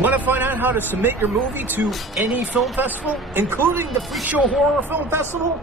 Want to find out how to submit your movie to any film festival, including the Freak Show Horror Film Festival?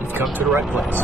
You've come to the right place.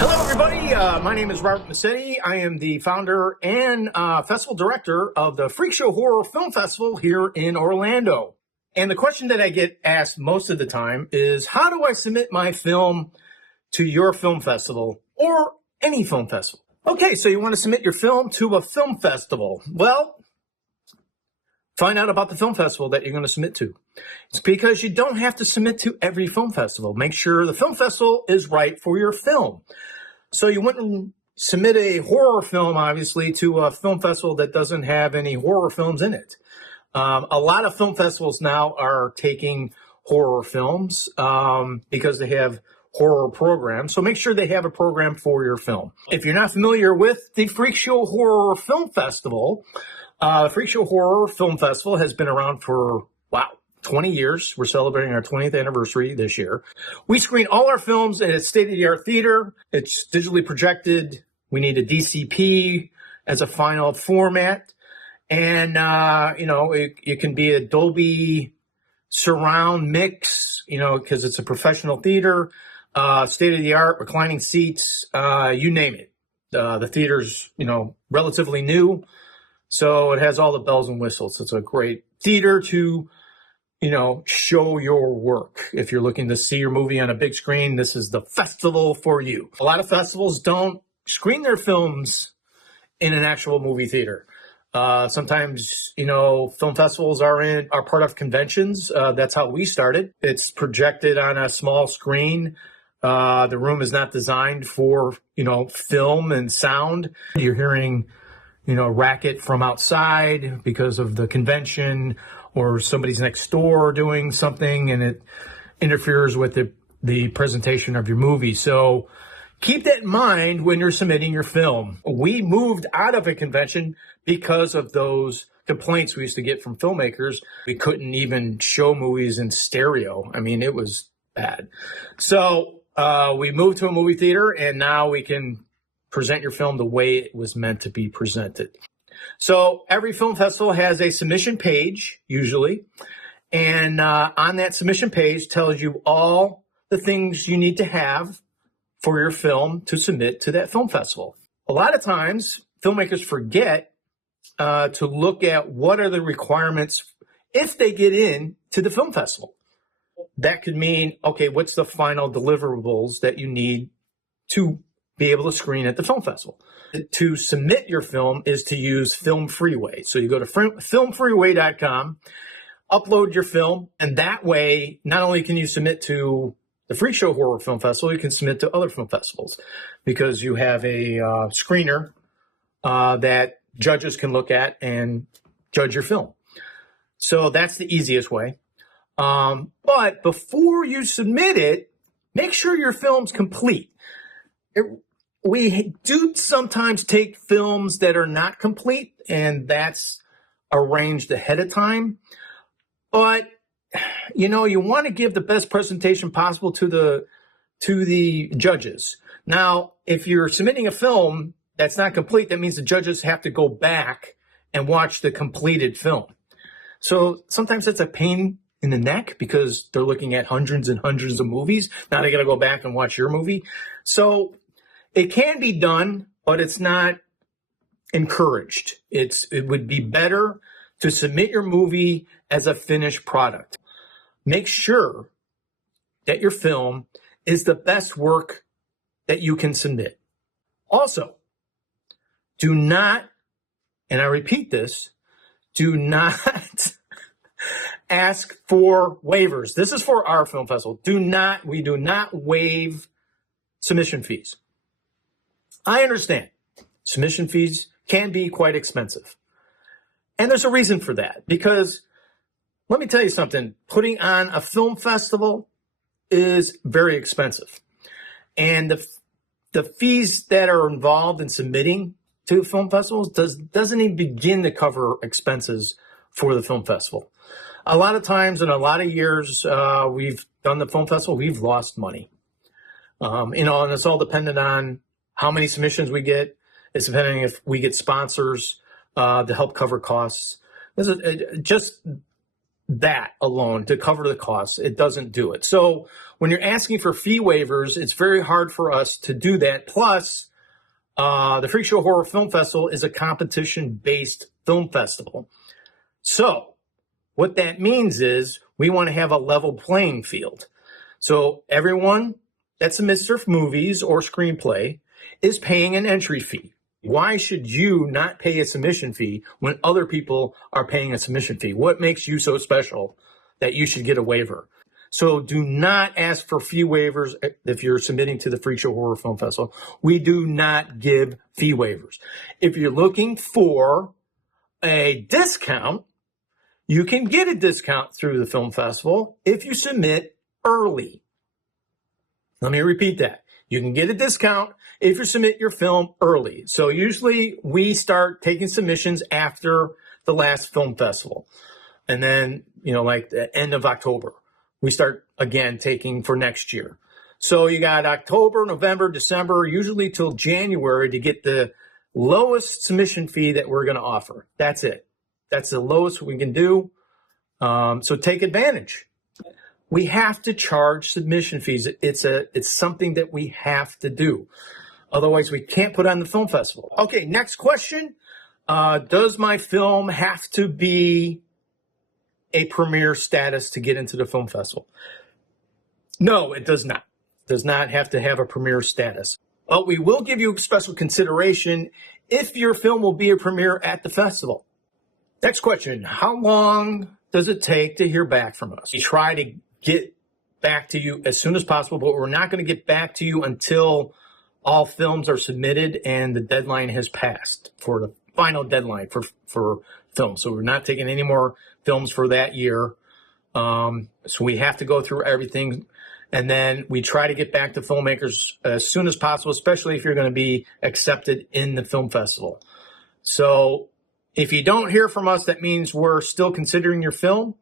Hello, everybody. My name is Robert Massetti. I am the founder and festival director of the Freak Show Horror Film Festival here in Orlando. And the question that I get asked most of the time is, how do I submit my film to your film festival or any film festival? Okay, so you want to submit your film to a film festival. Well, find out about the film festival that you're going to submit to. It's because you don't have to submit to every film festival. Make sure the film festival is right for your film. So you wouldn't submit a horror film, obviously, to a film festival that doesn't have any horror films in it. A lot of film festivals now are taking horror films because they have horror programs. So make sure they have a program for your film. If you're not familiar with the Freak Show Horror Film Festival, Freak Show Horror Film Festival has been around for, 20 years. We're celebrating our 20th anniversary this year. We screen all our films in a state-of-the-art theater. It's digitally projected. We need a DCP as a final format. And, it can be a Dolby surround mix, because it's a professional theater, state-of-the-art, reclining seats, you name it. The theater's, relatively new, so it has all the bells and whistles. It's a great theater to, show your work. If you're looking to see your movie on a big screen, this is the festival for you. A lot of festivals don't screen their films in an actual movie theater. Sometimes, film festivals are part of conventions. That's how we started. It's projected on a small screen. The room is not designed for, film and sound. You're hearing, racket from outside because of the convention, or somebody's next door doing something and it interferes with the presentation of your movie. So keep that in mind when you're submitting your film. We moved out of a convention because of those complaints we used to get from filmmakers. We couldn't even show movies in stereo. I mean, it was bad. So we moved to a movie theater, and now we can present your film the way it was meant to be presented. So every film festival has a submission page, usually. And on that submission page tells you all the things you need to have for your film to submit to that film festival. A lot of times, filmmakers forget to look at what are the requirements if they get in to the film festival. That could mean, okay, what's the final deliverables that you need to be able to screen at the film festival? To submit your film is to use Film Freeway. So you go to filmfreeway.com, upload your film, and that way, not only can you submit to the Freak Show Horror Film Festival, you can submit to other film festivals because you have a screener that judges can look at and judge your film. So that's the easiest way. But before you submit it, make sure your film's complete. We do sometimes take films that are not complete, and that's arranged ahead of time. But you want to give the best presentation possible to the judges. Now, if you're submitting a film that's not complete, that means the judges have to go back and watch the completed film. So sometimes that's a pain in the neck because they're looking at hundreds and hundreds of movies. Now they got to go back and watch your movie. So it can be done, but it's not encouraged. It would be better to submit your movie as a finished product. Make sure that your film is the best work that you can submit. Also, do not, and I repeat this, do not ask for waivers. This is for our film festival. We do not waive submission fees. I understand submission fees can be quite expensive. And there's a reason for that, because let me tell you something, putting on a film festival is very expensive. And the fees that are involved in submitting to film festivals doesn't even begin to cover expenses for the film festival. A lot of times in a lot of years we've done the film festival, we've lost money. And it's all dependent on how many submissions we get. It's depending if we get sponsors to help cover costs. Just that alone to cover the costs, it doesn't do it. So when you're asking for fee waivers, it's very hard for us to do that. Plus, the Freak Show Horror Film Festival is a competition-based film festival. So what that means is we want to have a level playing field. So everyone that submits their movies or screenplay is paying an entry fee. Why should you not pay a submission fee when other people are paying a submission fee? What makes you so special that you should get a waiver? So do not ask for fee waivers if you're submitting to the Freak Show Horror Film Festival. We do not give fee waivers. If you're looking for a discount, you can get a discount through the film festival if you submit early. Let me repeat that. You can get a discount if you submit your film early. So usually we start taking submissions after the last film festival. And then, like the end of October, we start again taking for next year. So you got October, November, December, usually till January to get the lowest submission fee that we're going to offer. That's it. That's the lowest we can do. So take advantage. We have to charge submission fees. It's something that we have to do. Otherwise, we can't put on the film festival. Okay, next question. Does my film have to be a premiere status to get into the film festival? No, it does not. It does not have to have a premiere status. But we will give you special consideration if your film will be a premiere at the festival. Next question. How long does it take to hear back from us? We try to get back to you as soon as possible, but we're not going to get back to you until all films are submitted and the deadline has passed for the final deadline for films. So we're not taking any more films for that year. So we have to go through everything. And then we try to get back to filmmakers as soon as possible, especially if you're going to be accepted in the film festival. So if you don't hear from us, that means we're still considering your film.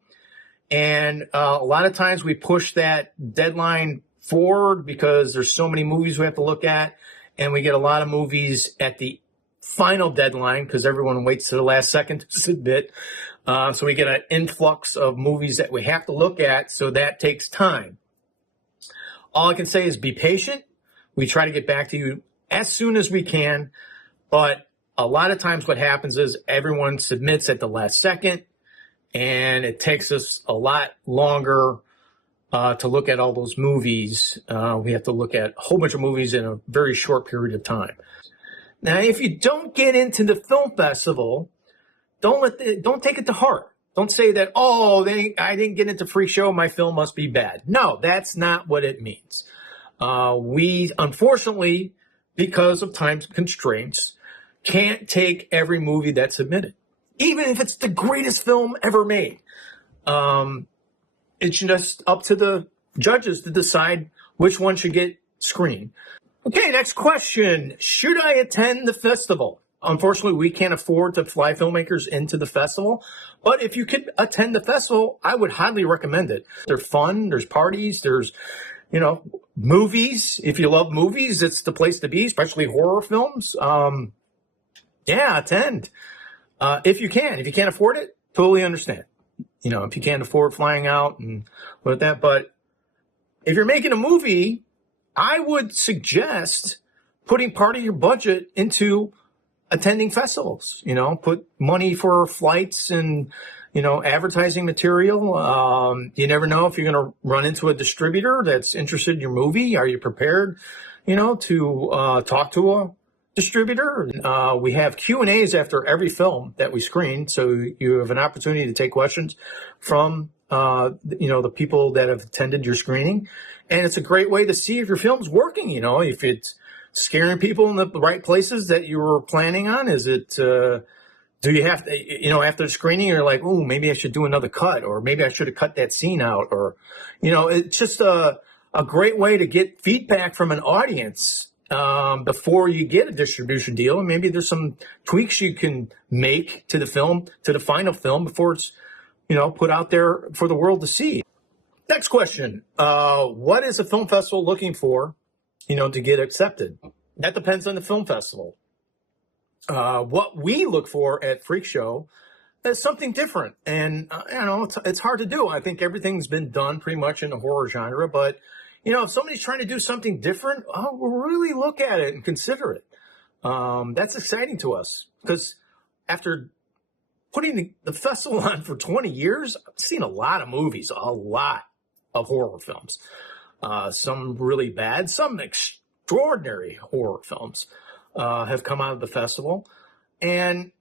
And a lot of times we push that deadline forward because there's so many movies we have to look at. And we get a lot of movies at the final deadline because everyone waits to the last second to submit. So we get an influx of movies that we have to look at. So that takes time. All I can say is be patient. We try to get back to you as soon as we can. But a lot of times what happens is everyone submits at the last second. And it takes us a lot longer to look at all those movies. We have to look at a whole bunch of movies in a very short period of time. Now, if you don't get into the film festival, don't take it to heart. Don't say that, I didn't get into Freak Show, my film must be bad. No, that's not what it means. We, unfortunately, because of time constraints, can't take every movie that's submitted. Even if it's the greatest film ever made. It's just up to the judges to decide which one should get screened. Okay, next question. Should I attend the festival? Unfortunately, we can't afford to fly filmmakers into the festival. But if you could attend the festival, I would highly recommend it. They're fun. There's parties. There's, movies. If you love movies, it's the place to be, especially horror films. Attend. If you can. If you can't afford it, totally understand. If you can't afford flying out and with that. But if you're making a movie, I would suggest putting part of your budget into attending festivals. Put money for flights and, advertising material. You never know if you're going to run into a distributor that's interested in your movie. Are you prepared, to talk to a distributor? We have Q&As after every film that we screen, so you have an opportunity to take questions from the people that have attended your screening, and it's a great way to see if your film's working. If it's scaring people in the right places that you were planning on. Is it? Do you have to? After the screening, you're like, oh, maybe I should do another cut, or maybe I should have cut that scene out, or it's just a great way to get feedback from an audience. Before you get a distribution deal, and maybe there's some tweaks you can make to the film, to the final film before it's, put out there for the world to see. Next question. What is a film festival looking for to get accepted. That depends on the film festival. What we look for at Freak Show is something different. And, it's hard to do. I think everything's been done pretty much in the horror genre. But, if somebody's trying to do something different, we'll really look at it and consider it. That's exciting to us because after putting the festival on for 20 years, I've seen a lot of movies, a lot of horror films. Some really bad, some extraordinary horror films have come out of the festival. And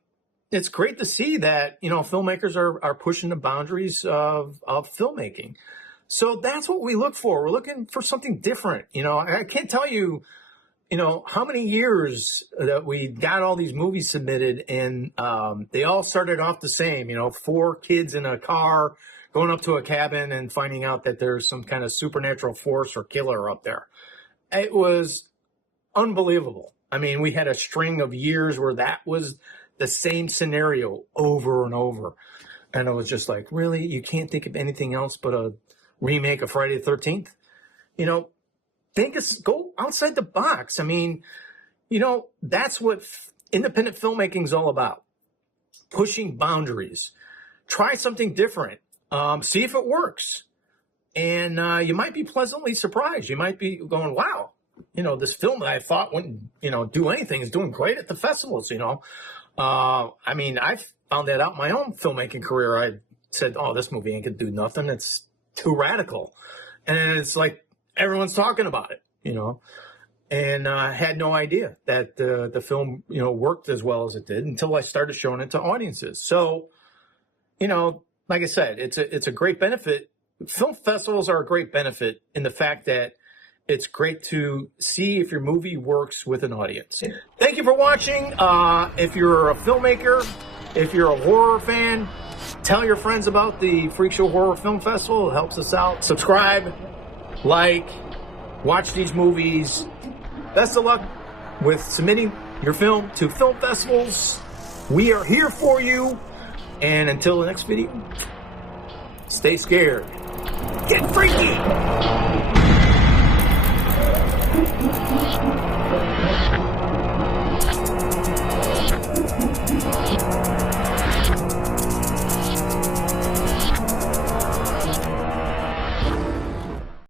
it's great to see that, filmmakers are pushing the boundaries of filmmaking. So that's what we look for. We're looking for something different. I can't tell you, how many years that we got all these movies submitted and they all started off the same, 4 kids in a car going up to a cabin and finding out that there's some kind of supernatural force or killer up there. It was unbelievable. I mean, we had a string of years where that was the same scenario over and over. And it was just like, really? You can't think of anything else but a remake of Friday the 13th? Go outside the box. I mean, that's what independent filmmaking is all about. Pushing boundaries. Try something different. See if it works. And you might be pleasantly surprised. You might be going, wow, this film that I thought wouldn't, do anything is doing great at the festivals, I found that out in my own filmmaking career. I said, oh, this movie ain't gonna do nothing. It's too radical. And it's like, everyone's talking about it, and I had no idea that the film, worked as well as it did until I started showing it to audiences. So, like I said, it's a great benefit. Film festivals are a great benefit in the fact that it's great to see if your movie works with an audience. Thank you for watching. If you're a filmmaker, if you're a horror fan, tell your friends about the Freak Show Horror Film Festival. It helps us out. Subscribe, like, watch these movies. Best of luck with submitting your film to film festivals. We are here for you. And until the next video, stay scared. Get freaky!